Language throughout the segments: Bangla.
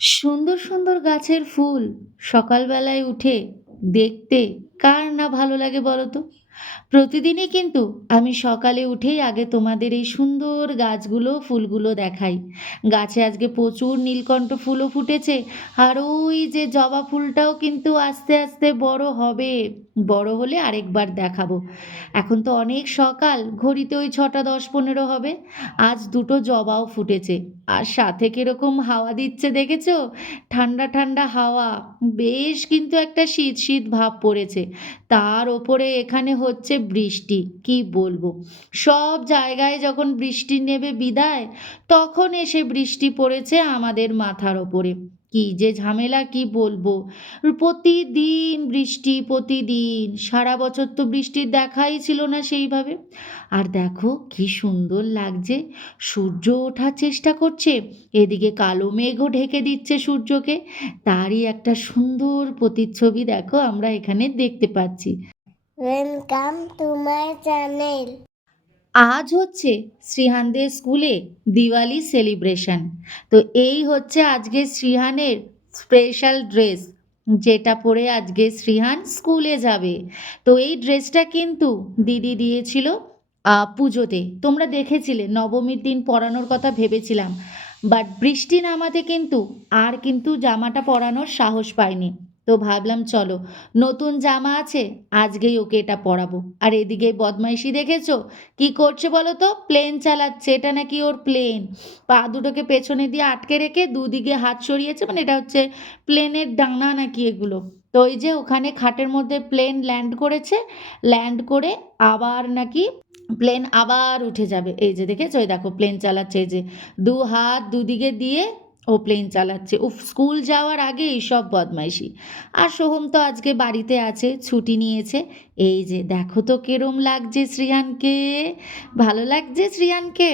সুন্দর সুন্দর গাছের ফুল সকালবেলায় উঠে দেখতে কার না ভালো লাগে বলো তো? প্রতিদিনই কিন্তু আমি সকালে উঠেই আগে তোমাদের এই সুন্দর গাছগুলো ফুলগুলো দেখাই। গাছে আজকে প্রচুর নীলকণ্ঠ ফুলও ফুটেছে। আর ওই যে জবা ফুলটাও কিন্তু আস্তে আস্তে বড় হবে। বড় হলে আরেকবার দেখাবো। এখন তো অনেক সকাল, ঘড়িতে ওই ৬টা ১০ ১৫ হবে। আজ দুটো জবাও ফুটেছে। আর সাথে কিরকম হাওয়া দিচ্ছে দেখেছো? ঠান্ডা ঠান্ডা হাওয়া। বেশ কিন্তু একটা শীত শীত ভাব পড়েছে। তার ওপরে এখানে হচ্ছে বৃষ্টি। কি বলবো? সব জায়গায় যখন বৃষ্টি নেবে বিদায়, তখন এসে বৃষ্টি পড়েছে আমাদের মাথার ওপরে। কি যে ঝামেলা কি বলবো? প্রতিদিন বৃষ্টি, প্রতিদিন। সারা বছর তো বৃষ্টির দেখাই ছিল না সেইভাবে। আর দেখো কি সুন্দর লাগছে। সূর্য ওঠার চেষ্টা করছে। এদিকে কালো মেঘও ঢেকে দিচ্ছে সূর্যকে। তারই একটা সুন্দর প্রতিচ্ছবি দেখো আমরা এখানে দেখতে পাচ্ছি। Welcome to my channel. আজ হচ্ছে শ্রীহানদের স্কুলে দিওয়ালি সেলিব্রেশন। তো এই হচ্ছে আজকে শ্রীহানের স্পেশাল ড্রেস, যেটা পরে আজকে শ্রীহান স্কুলে যাবে। তো এই ড্রেসটা কিন্তু দিদি দিয়েছিল পুজোতে। তোমরা দেখেছিলে নবমীর দিন পরানোর কথা ভেবেছিলাম, বাট বৃষ্টি নামাতে কিন্তু আর কিন্তু জামাটা পরানোর সাহস পাইনি। তো ভাবলাম চলো, নতুন জামা আছে, আজকেই ওকে এটা পরাবো। আর এদিকে বদমাইশি দেখেছো কি করছে বলো তো? প্লেন চালাচ্ছে। এটা নাকি ওর প্লেন। পা দুটোকে পেছনে দিয়ে আটকে রেখে দুদিকে হাত সরিয়েছে, মানে এটা হচ্ছে প্লেনের ডানা নাকি এগুলো। তো ওই যে ওখানে খাটের মধ্যে প্লেন ল্যান্ড করেছে, ল্যান্ড করে আবার নাকি প্লেন আবার উঠে যাবে। এই যে দেখেছো, ওই দেখো প্লেন চালাচ্ছে, এই যে দু হাত দুদিকে দিয়ে ও প্লেন চালাচ্ছে। উফ, স্কুল যাওয়ার আগে এইসব বদমাইশি। আর সোহম তো আজকে বাড়িতে আছে, ছুটি নিয়েছে। এই যে দেখো তো কিরম লাগছে শ্রিয়ানকে। ভালো লাগছে শ্রিয়ানকে?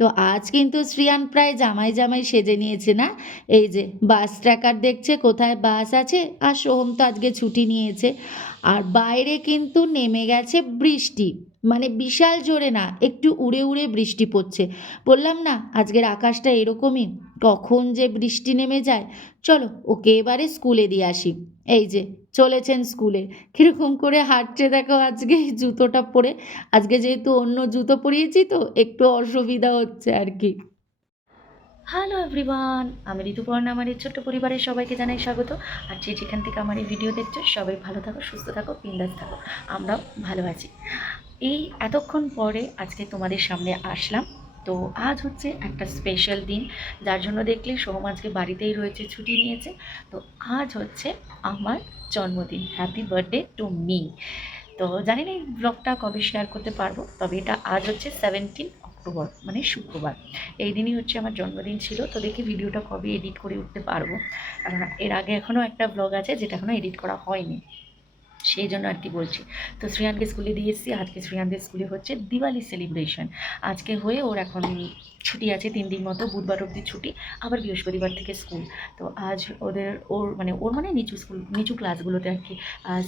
তো আজ কিন্তু শ্রিয়ান প্রায় জামাই জামাই সেজে নিয়েছে না? এই যে বাস ট্র্যাকার দেখছে কোথায় বাস আছে। আর সোহম তো আজকে ছুটি নিয়েছে। আর বাইরে কিন্তু নেমে গেছে বৃষ্টি। মানে বিশাল জোরে না, একটু উড়ে উড়ে বৃষ্টি পড়ছে। বললাম না আজকের আকাশটা এরকমই, কখন যে বৃষ্টি নেমে যায়। চলো ওকে এবারে স্কুলে দিয়ে আসি। এই যে চলেছেন স্কুলে। কীরকম করে হাঁটছে দেখো আজকে এই জুতোটা পরে। আজকে যেহেতু অন্য জুতো পরিয়েছি তো একটু অসুবিধা হচ্ছে আর কি। হ্যালো এভরিওয়ান, আমি ঋতুপর্ণা। আমার এই ছোট্ট পরিবারের সবাইকে জানাই স্বাগত। আর যে যেখান থেকে আমার এই ভিডিও দেখছো সবাই ভালো থাকো, সুস্থ থাকো, বিন্দাস থাকো। আমরাও ভালো আছি। এই এতক্ষণ পরে আজকে তোমাদের সামনে আসলাম। তো আজ হচ্ছে একটা স্পেশাল দিন, যার জন্য দেখলে সোহম আজকে বাড়িতেই রয়েছে, ছুটি নিয়েছে। তো আজ হচ্ছে আমার জন্মদিন। Happy birthday to me. তো জানি না এই ব্লগটা কবে শেয়ার করতে পারবো, তবে এটা আজ হচ্ছে 17 অক্টোবর, মানে শুক্রবার। এই দিনই হচ্ছে আমার জন্মদিন ছিল। তো দেখি ভিডিওটা কবে এডিট করে উঠতে পারবো। এর আগে এখনও একটা ব্লগ আছে যেটা এখনও এডিট করা হয়নি, সেই জন্য আর কি বলছি। তো শ্রেয়ানকে স্কুলে দিয়ে এসেছি। আজকে শ্রেয়ানদের স্কুলে হচ্ছে দিওয়ালি সেলিব্রেশন। আজকে হয়ে ওর এখন ছুটি আছে 3 দিন মতো, বুধবার অবধি ছুটি, আবার বৃহস্পতিবার থেকে স্কুল। তো আজ ওর মানে নিচু স্কুল, নিচু ক্লাসগুলোতে আর কি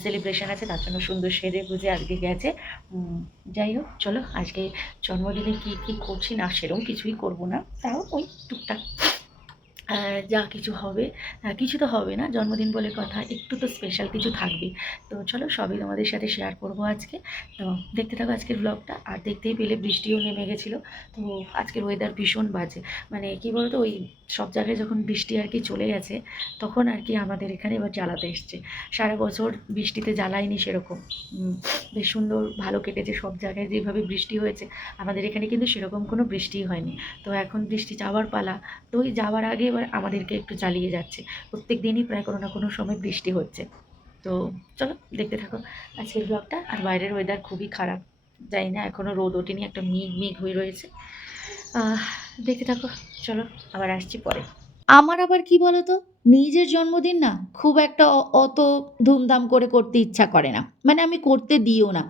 সেলিব্রেশন আছে, তার জন্য সুন্দর সেজে গুজে আজকে গেছে। যাই হোক, চলো আজকে জন্মদিনে কী কী করছি না সেরকম কিছুই করবো না, তাও ওই টুকটাক যা কিছু হবে। কিছু তো হবে না, জন্মদিন বলে কথা, একটু তো স্পেশাল কিছু থাকবে। তো চলো সবই তোমাদের সাথে শেয়ার করব আজকে। তো দেখতে থাকো আজকের ব্লগটা। আর দেখতেই পেলে বৃষ্টিও নেমে গেছিলো। তো আজকের ওয়েদার ভীষণ বাজে। মানে কী বলতো, ওই সব জায়গায় যখন বৃষ্টি আর কি চলে গেছে, তখন আর কি আমাদের এখানে এবার জ্বালাতে এসছে। সারা বছর বৃষ্টিতে জ্বালায়নি সেরকম। বেশ সুন্দর ভালো কেটেছে সব জায়গায়, যেভাবে বৃষ্টি হয়েছে। আমাদের এখানে কিন্তু সেরকম কোনো বৃষ্টিই হয়নি। তো এখন বৃষ্টি যাওয়ার পালা। তো ওই যাওয়ার আগে এবার আমাদেরকে একটু জ্বালিয়ে যাচ্ছে। প্রত্যেক দিনই প্রায় কোনো না কোনো সময় বৃষ্টি হচ্ছে। তো চলো দেখতে থাকো আজকের ব্লগটা। আর বাইরের ওয়েদার খুবই খারাপ, জানি না এখনও রোদ ওঠেনি, একটা মেঘ মেঘ হয়ে রয়েছে। আহ দেখতে থাকো, চলো আবার আসছি পরে। আমার আবার কি বলতো, নিজের জন্মদিন না খুব একটা অত ধুমধাম করে করতে ইচ্ছা করে না। মানে আমি করতে দিও না।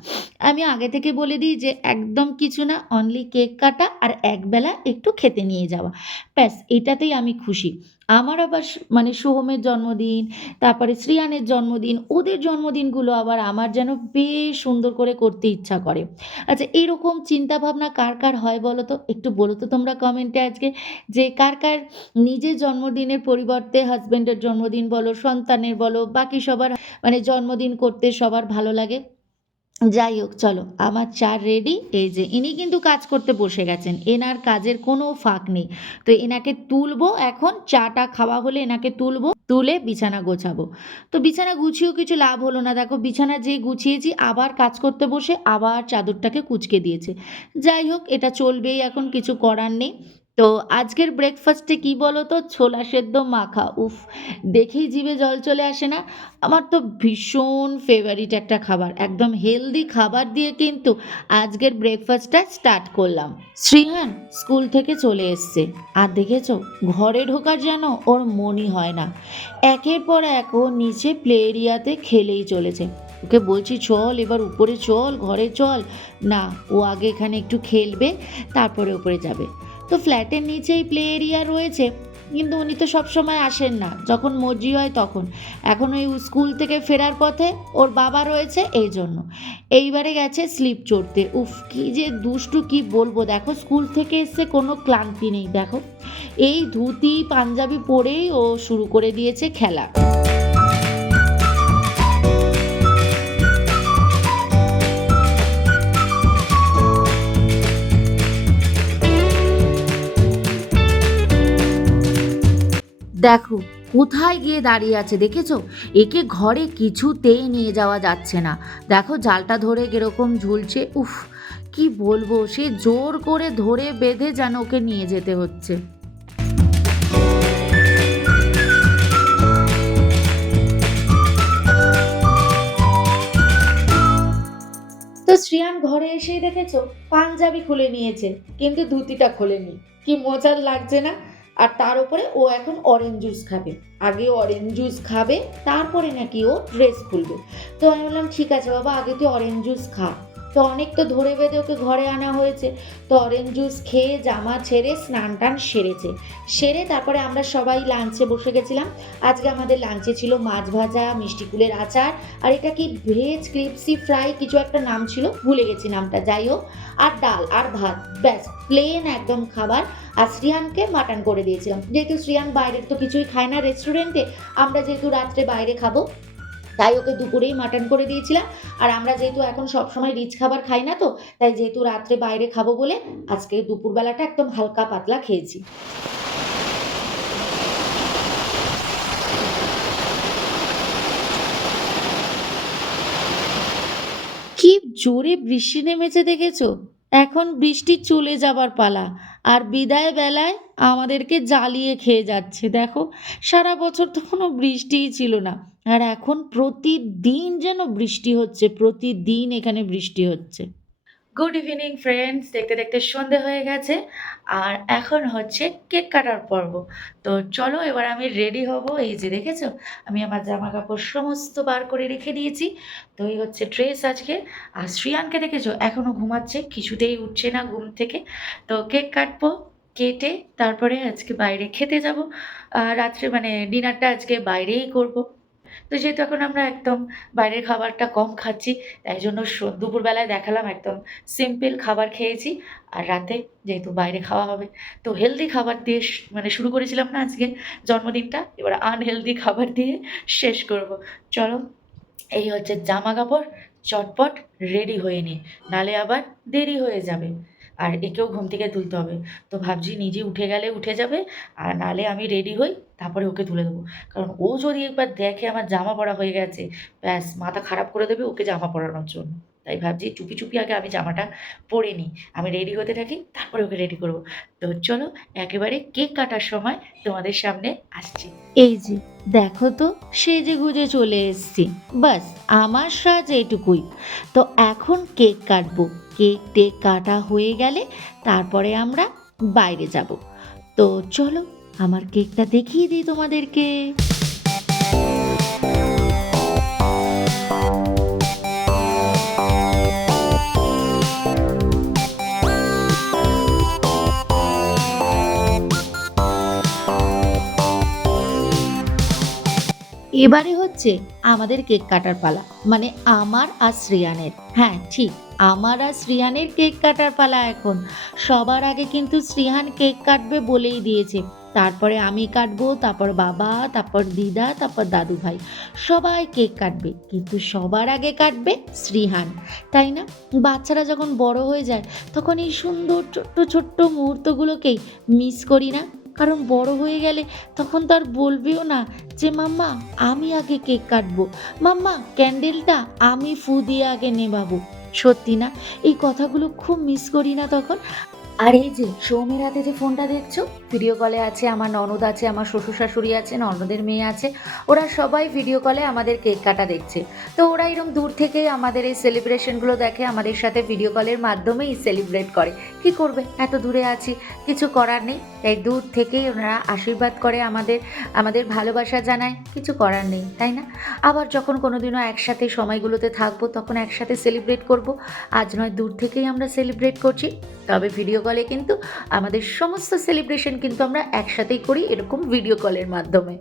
আমি আগে থেকে বলে দিই যে একদম কিছু না, অনলি কেক কাটা আর একবেলা একটু খেতে নিয়ে যাওয়া। ব্যাস এটাতেই আমি খুশি। আমার আবার মানে সোহমের জন্মদিন, তারপরে শ্রেয়ানের জন্মদিন, ওদের জন্মদিনগুলো আবার আমার যেন বেশ সুন্দর করে করতে ইচ্ছা করে। আচ্ছা এরকম চিন্তাভাবনা কার, কার হয় বলো তো? একটু বলো তো তোমরা কমেন্টে আজকে যে কার, কার নিজের জন্মদিনের পরিবর্তে হাসব্যান্ডের জন্মদিন বলো, সন্তানের বলো, বাকি সবার মানে জন্মদিন করতে সবার ভালো লাগে? যাই হোক চলো আমার চা রেডি। এই যে ইনি কিন্তু কাজ করতে বসে গেছেন, এনার কাজের কোনো ফাঁক নেই। তো এনাকে তুলবো, এখন চাটা খাওয়া হলে এনাকে তুলবো, তুলে বিছানা গোছাবো। তো বিছানা গুছিয়েও কিছু লাভ হলো না, দেখো বিছানা যে গুছিয়েছি আবার কাজ করতে বসে আবার চাদরটাকে কুঁচকে দিয়েছে। যাই হোক এটা চলবেই, এখন কিছু করার নেই। তো আজকের ব্রেকফাস্টে কি বলো তো, ছোলা সেদ্ধ মাখা, উফ দেখেই জিভে জল চলে আসে না? আমার তো ভীষণ ফেভারিট একটা খাবার, একদম হেলদি খাবার দিয়ে কিন্তু আজকের ব্রেকফাস্টটা স্টার্ট করলাম। শ্রীহান স্কুল থেকে চলে এসছে, আর দেখেছো ঘরে ঢোকার যেন ওর মনই হয় না। একের পর এক ও নিচে প্লে এরিয়াতে খেলেই চলেছে। ওকে বলছি চল এবার উপরে চল, ঘরে চল, না ও আগে এখানে একটু খেলবে তারপরে উপরে যাবে। তো ফ্ল্যাটের নিচেই প্লে এরিয়া রয়েছে, কিন্তু উনি তো সবসময় আসেন না, যখন মর্জি হয় তখন। এখন ওই স্কুল থেকে ফেরার পথে ওর বাবা রয়েছে এই জন্য। এইবারে গেছে স্লিপ চড়তে, উফ কি যে দুষ্টু কি বলবো, দেখো স্কুল থেকে এসে কোনো ক্লান্তি নেই, দেখো এই ধুতি পাঞ্জাবি পরেই ও শুরু করে দিয়েছে খেলা। দেখো কোথায় গিয়ে দাঁড়িয়ে আছে দেখেছো? একে ঘরে কিছুতেই নিয়ে যাওয়া যাচ্ছে না। দেখো জালটা ধরে কিরকম ঝুলছে, উফ কি বলবো, সে জোর করে ধরে বেঁধে যেন ওকে নিয়ে যেতে হচ্ছে। তো শ্রিয়ান ঘরে এসেই দেখেছো পাঞ্জাবি খুলে নিয়েছে, কিন্তু ধুতিটা খোলেনি। কি মজার লাগছে না? আর তার উপরে ও এখন অরেঞ্জ জুস খাবে। আগে অরেঞ্জ জুস খাবে, তারপরে নাকি ও ড্রেস খুলবে। তো আমি বললাম ঠিক আছে বাবা, আগে তুই অরেঞ্জ জুস খা। তো অনেক তো ধরে বেঁধে ওকে ঘরে আনা হয়েছে। তো অরেঞ্জ জুস খেয়ে জামা ছেড়ে স্নান টান সেরেছে। সেরে তারপরে আমরা সবাই লাঞ্চে বসে গেছিলাম। আজকে আমাদের লাঞ্চে ছিল মাছ ভাজা, মিষ্টি কুলের আচার, আর এটা কি ভেজ ক্রিপসি ফ্রাই কিছু একটা নাম ছিল, ভুলে গেছি নামটা, যাই হোক, আর ডাল আর ভাত, ব্যাস প্লেন একদম খাবার। আর শ্রিয়ানকে মাটন করে দিয়েছিলাম, যেহেতু শ্রিয়ান বাইরের তো কিছুই খায় না রেস্টুরেন্টে, আমরা যেহেতু রাত্রে বাইরে খাবো তাই ওকে দুপুরেই মাটন করে দিয়েছিলাম। আর আমরা যেহেতু এখন সবসময় রিচ খাবার খাই না, তো তাই যেহেতু রাত্রে বাইরে খাবো বলে আজকে দুপুরবেলাটা একদম হালকা পাতলা খেয়েছি। কি জোরে বৃষ্টি নেমেছে দেখেছো? এখন বৃষ্টি চলে যাবার পালা, আর বিদায় বেলায় আমাদেরকে জ্বালিয়ে খেয়ে যাচ্ছে। দেখো সারা বছর তো কোনো বৃষ্টিই ছিল না, আর এখন প্রতিদিন যেন বৃষ্টি হচ্ছে, প্রতিদিন এখানে বৃষ্টি হচ্ছে। গুড ইভিনিং ফ্রেন্ডস, দেখতে দেখতে সন্ধে হয়ে গেছে, আর এখন হচ্ছে কেক কাটার পর্ব। তো চলো এবার আমি রেডি হব। এই যে দেখেছো আমি আমার জামা কাপড় সমস্ত বার করে রেখে দিয়েছি। তো এই হচ্ছে ড্রেস আজকে। আর শ্রিয়ানকে দেখেছো এখনো ঘুমাচ্ছে, কিছুতেই উঠছে না ঘুম থেকে। তো কেক কাটবো, কেটে তারপরে আজকে বাইরে খেতে যাব। রাত্রে মানে ডিনারটা আজকে বাইরেই করব। তো যেহেতু এখন আমরা একদম বাইরের খাবারটা কম খাচ্ছি, তাই জন্য দুপুরবেলায় দেখালাম একদম সিম্পল খাবার খেয়েছি। আর রাতে যেহেতু বাইরে খাওয়া হবে, তো হেলদি খাবার দিয়ে মানে শুরু করেছিলাম না আজকে জন্মদিনটা, এবার আনহেলদি খাবার দিয়ে শেষ করব। চলো এই হচ্ছে জামা কাপড়, চটপট রেডি হয়ে নিই, নালে আবার দেরি হয়ে যাবে। আর একেও ঘুম থেকে তুলতে হবে। তো ভাবছি নিজে উঠে গেলে উঠে যাবে, আর নালে আমি রেডি হই, তারপরে ওকে তুলে দেবো। কারণ ও যদি একবার দেখে আমার জামা পরা হয়ে গেছে, ব্যাস মাথা খারাপ করে দেবে ওকে জামা পরানোর জন্য। তাই ভাবছি চুপি চুপি আগে আমি জামাটা পরে নিই, আমি রেডি হতে থাকি, তারপরে ওকে রেডি করবো। তো চলো একেবারে কেক কাটার সময় তোমাদের সামনে আসছি। এই যে দেখো তো সেজে গুজে চলে এসছি, বাস আমার সাজ এইটুকুই। তো এখন কেক কাটবো, কেক টেক কাটা হয়ে গেলে তারপরে আমরা বাইরে যাব। তো চলো আমার কেকটা দেখিয়ে দিই তোমাদেরকে। এবারে হচ্ছে আমাদের কেক কাটার পালা, মানে আমার আর শ্রেয়ানের। হ্যাঁ ঠিক, আমার আর শ্রেয়ানের কেক কাটার পালা এখন। সবার আগে কিন্তু শ্রেয়ান কেক কাটবে বলেই দিয়েছে, তারপরে আমি কাটবো, তারপর বাবা, তারপর দিদা, তারপর দাদু ভাই, সবাই কেক কাটবে, কিন্তু সবার আগে কাটবে শ্রেয়ান, তাই না? বাচ্চারা যখন বড় হয়ে যায় তখন এই সুন্দর ছোট্ট ছোট্ট মুহূর্তগুলোকেই মিস করি না? কারণ বড় হয়ে গেলে তখন তো আর বলবেও না যে মাম্মা আমি আগে কেক কাটবো, মাম্মা ক্যান্ডেলটা আমি ফু দিয়ে আগে নেভাবো। সত্যি না, এই কথাগুলো খুব মিস করি না তখন? আর এই যে সৌমের হাতে যে ফোনটা দেখছো, ভিডিও কলে আছে আমার ননদ, আছে আমার শ্বশুর শাশুড়ি আছে, ননদের মেয়ে আছে, ওরা সবাই ভিডিও কলে আমাদের কেক কাটা দেখছে। তো ওরা এরকম দূর থেকে আমাদের এই সেলিব্রেশনগুলো দেখে, আমাদের সাথে ভিডিও কলের মাধ্যমেই সেলিব্রেট করে। কি করবে, এত দূরে আছি, কিছু করার নেই, তাই দূর থেকেই ওনারা আশীর্বাদ করে, আমাদের আমাদের ভালোবাসা জানায়, কিছু করার নেই, তাই না? আবার যখন কোনোদিনও একসাথে সময়গুলোতে থাকবো তখন একসাথে সেলিব্রেট করব। আজ নয়, দূর থেকেই আমরা সেলিব্রেট করছি, তবে ভিডিও কলে কিন্তু আমাদের সমস্ত সেলিব্রেশন কিন্তু আমরা একসাথেই করি, এরকম ভিডিও কলের মাধ্যমে।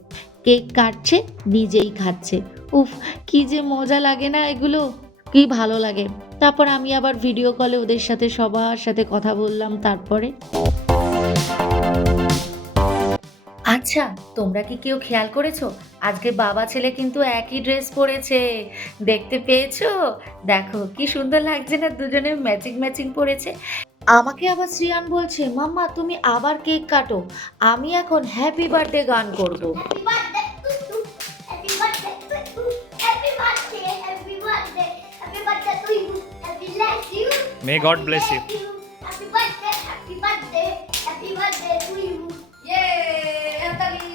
কেক কাটছে, নিজেই খাচ্ছে, উফ কি যে মজা লাগে না এগুলো, কি ভালো লাগে। তারপর আমি আবার ভিডিও কলে ওদের সাথে সবার সাথে কথা বললাম। তারপরে আচ্ছা, তোমরা কি কেউ খেয়াল করেছো আজকে বাবা ছেলে কিন্তু একই ড্রেস পরেছে? দেখতে পেয়েছো? দেখো কি সুন্দর লাগছে না, দুজনে ম্যাচিং ম্যাচিং পরেছে। আমাকে আবার শ্রিয়ান বলছে মাম্মা তুমি আবার কেক কাটো, আমি এখন হ্যাপি বার্থডে গান করব। Happy birthday to you. Happy birthday, happy birthday, happy birthday to you. Happy bless you. May God bless you. Happy birthday, happy birthday, happy birthday to you. Yay! Hatali.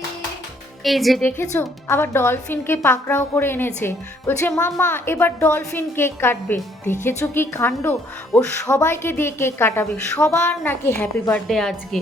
এই যে দেখেছো, আবার ডলফিনকে পাকড়াও করে এনেছে, বলছে মাম্মা এবার ডলফিন কেক কাটবে। দেখেছো কি কাণ্ড, ও সবাইকে দিয়ে কেক কাটাবে, সবার নাকি হ্যাপি বার্থডে আজকে।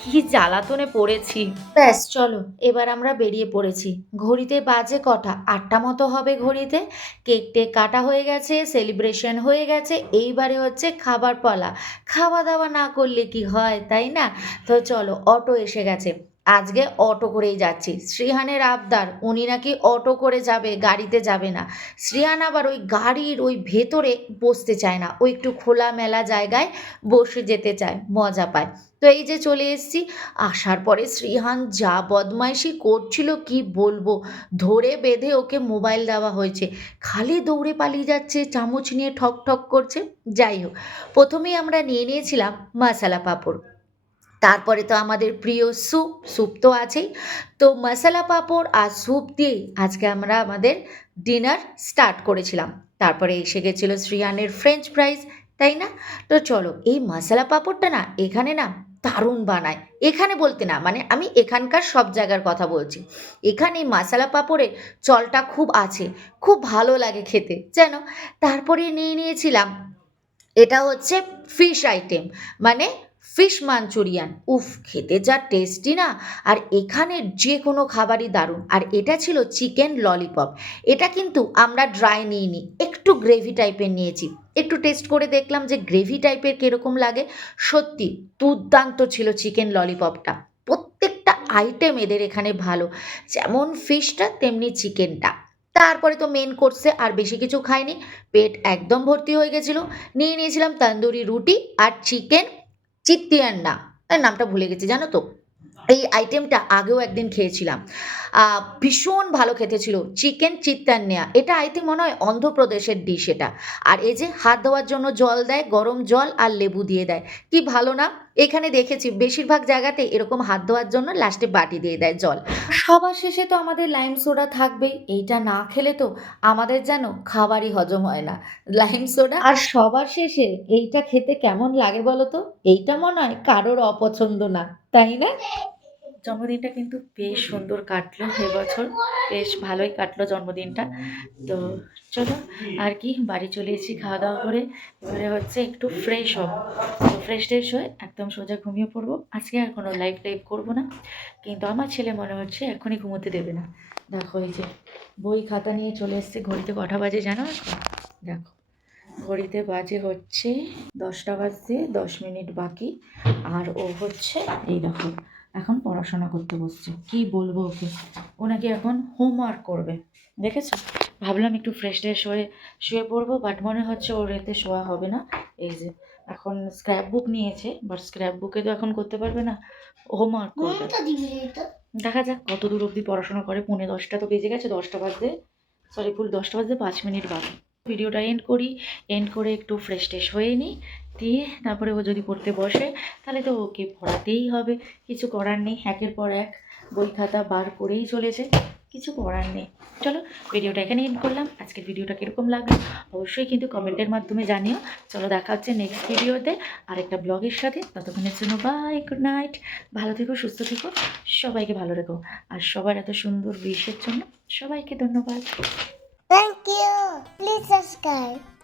কি জ্বালাতনে পড়েছি। ব্যাস চলো, এবার আমরা বেরিয়ে পড়েছি। ঘড়িতে বাজে কটা, 8টা মতো হবে ঘড়িতে। কেক টেক কাটা হয়ে গেছে, সেলিব্রেশন হয়ে গেছে, এইবারে হচ্ছে খাবার পালা। খাওয়া দাওয়া না করলে কি হয়, তাই না? তো চলো, অটো এসে গেছে, আজকে অটো করেই যাচ্ছি। শ্রীহানের আবদার, উনি নাকি অটো করে যাবে, গাড়িতে যাবে না। শ্রীহান আবার ওই গাড়ির ওই ভেতরে বসতে চায় না, ওই একটু খোলামেলা জায়গায় বসে যেতে চায়, মজা পায়। তো এই যে চলে এসেছি। আসার পরে শ্রীহান যা বদমাইশি করছিল কি বলবো, ধরে বেঁধে ওকে মোবাইল দেওয়া হয়েছে, খালি দৌড়ে পালিয়ে যাচ্ছে, চামচ নিয়ে ঠক ঠক করছে। যাই হোক, প্রথমেই আমরা নিয়ে নিয়েছিলাম মশালা পাঁপড়, তারপরে তো আমাদের প্রিয় স্যুপ, স্যুপ তো আছেই। তো মশালা পাঁপড় আর স্যুপ দিয়েই আজকে আমরা আমাদের ডিনার স্টার্ট করেছিলাম। তারপরে এসে গেছিলো শ্রিয়ানের ফ্রেঞ্চ ফ্রাইজ, তাই না? তো চলো, এই মশালা পাঁপড়টা না এখানে না দারুণ বানায়। এখানে বলতে না, মানে আমি এখানকার সব জায়গার কথা বলছি। এখানে এই মশালা পাঁপড়ের চলটা খুব আছে, খুব ভালো লাগে খেতে যেন। তারপরে নিয়ে নিয়েছিলাম, এটা হচ্ছে ফিশ আইটেম, মানে ফিশ মাঞ্চুরিয়ান। উফ খেতে যা টেস্টি না, আর এখানের যে কোনো খাবারই দারুণ। আর এটা ছিল চিকেন ললিপপ, এটা কিন্তু আমরা ড্রাই নিইনি, একটু গ্রেভি টাইপের নিয়েছি। একটু টেস্ট করে দেখলাম যে গ্রেভি টাইপের কীরকম লাগে। সত্যি দুর্দান্ত ছিল চিকেন ললিপপটা। প্রত্যেকটা আইটেম এদের এখানে ভালো, যেমন ফিশটা তেমনি চিকেনটা। তারপরে তো মেন কোর্সে আর বেশি কিছু খাইনি, পেট একদম ভর্তি হয়ে গেছিলো। নিয়ে নিয়েছিলাম তন্দুরি রুটি আর চিকেন চিত্তিয়ান্না, তার নামটা ভুলে গেছি জানো তো। এই আইটেমটা আগেও একদিন খেয়েছিলাম, ভীষণ ভালো খেতে ছিল। চিকেন চিত্তান্না, এটা আই থিঙ্ক মনে হয় অন্ধ্রপ্রদেশের ডিশ এটা। আর এই যে হাত ধোয়ার জন্য জল দেয়, গরম জল আর লেবু দিয়ে দেয়, কি ভালো না? এখানে দেখেছি বেশিরভাগ জায়গাতে এরকম হাত ধোয়ার জন্য লাস্টে বাটি দিয়ে দেয় জল। সবার শেষে তো আমাদের লাইম সোডা থাকবেই, এইটা না খেলে তো আমাদের যেন খাবারই হজম হয় না, লাইম সোডা। আর সবার শেষে এইটা খেতে কেমন লাগে বলো তো? এইটা মনে হয় কারোর অপছন্দ না, তাই না? জন্মদিনটা কিন্তু বেশ সুন্দর কাটলো এবছর, বেশ ভালোই কাটলো জন্মদিনটা। তো চলো, আর কি, বাড়ি চলে এসেছি খাওয়া দাওয়া করে, এবারে হচ্ছে একটু ফ্রেশ হব। তো ফ্রেশ ট্রেশ হয়ে একদম সোজা ঘুমিয়ে পড়বো। আজকে আর কোনো লাইভ টাইভ করবো না, কিন্তু আমার ছেলে মনে হচ্ছে এখনই ঘুমোতে দেবে না। দেখো এই যে বই খাতা নিয়ে চলে এসেছি। ঘড়িতে কটা বাজে জানো এখন? দেখো ঘড়িতে বাজে হচ্ছে 10টা বাজতে 10 মিনিট বাকি। আর ও হচ্ছে এই দেখো এখন পড়াশোনা করতে বসছে, কি বলবো ওকে, ও নাকি এখন হোমওয়ার্ক করবে, দেখেছো? ভাবলাম একটু ফ্রেশ ট্রেশ হয়ে শুয়ে পড়বো, বাট মনে হচ্ছে ওর এতে শোয়া হবে না। এই যে এখন স্ক্র্যাপ বুক নিয়েছে, বাট স্ক্র্যাপ বুকে তো এখন করতে পারবে না, হোমওয়ার্ক করবে। মমতা দিবি তো দেখা যাক কত দূর অবধি পড়াশোনা করে। 10:45 তো বেজে গেছে, 10টা বাজতে, সরি ফুল 10টা বাজতে 5 মিনিট বাকি। ভিডিওটা এন্ড করি, এন্ড করে একটু ফ্রেশ ট্রেশ হয়ে নিই, দিয়ে তারপরে ও যদি পড়তে বসে তাহলে তো ওকে পড়াতেই হবে, কিছু করার নেই। একের পর এক বই খাতা বার করেই চলেছে, কিছু করার নেই। চলো ভিডিওটা এখানে এন্ড করলাম। আজকের ভিডিওটা কীরকম লাগলো অবশ্যই কিন্তু কমেন্টের মাধ্যমে জানিও। চলো দেখা হচ্ছে নেক্সট ভিডিওতে আরেকটা ব্লগের সাথে। ততক্ষণের জন্য বাই, গুড নাইট, ভালো থেকো, সুস্থ থেকো, সবাইকে ভালো রেখো। আর সবার এত সুন্দর উইশের জন্য সবাইকে ধন্যবাদ। Thank you. Please subscribe.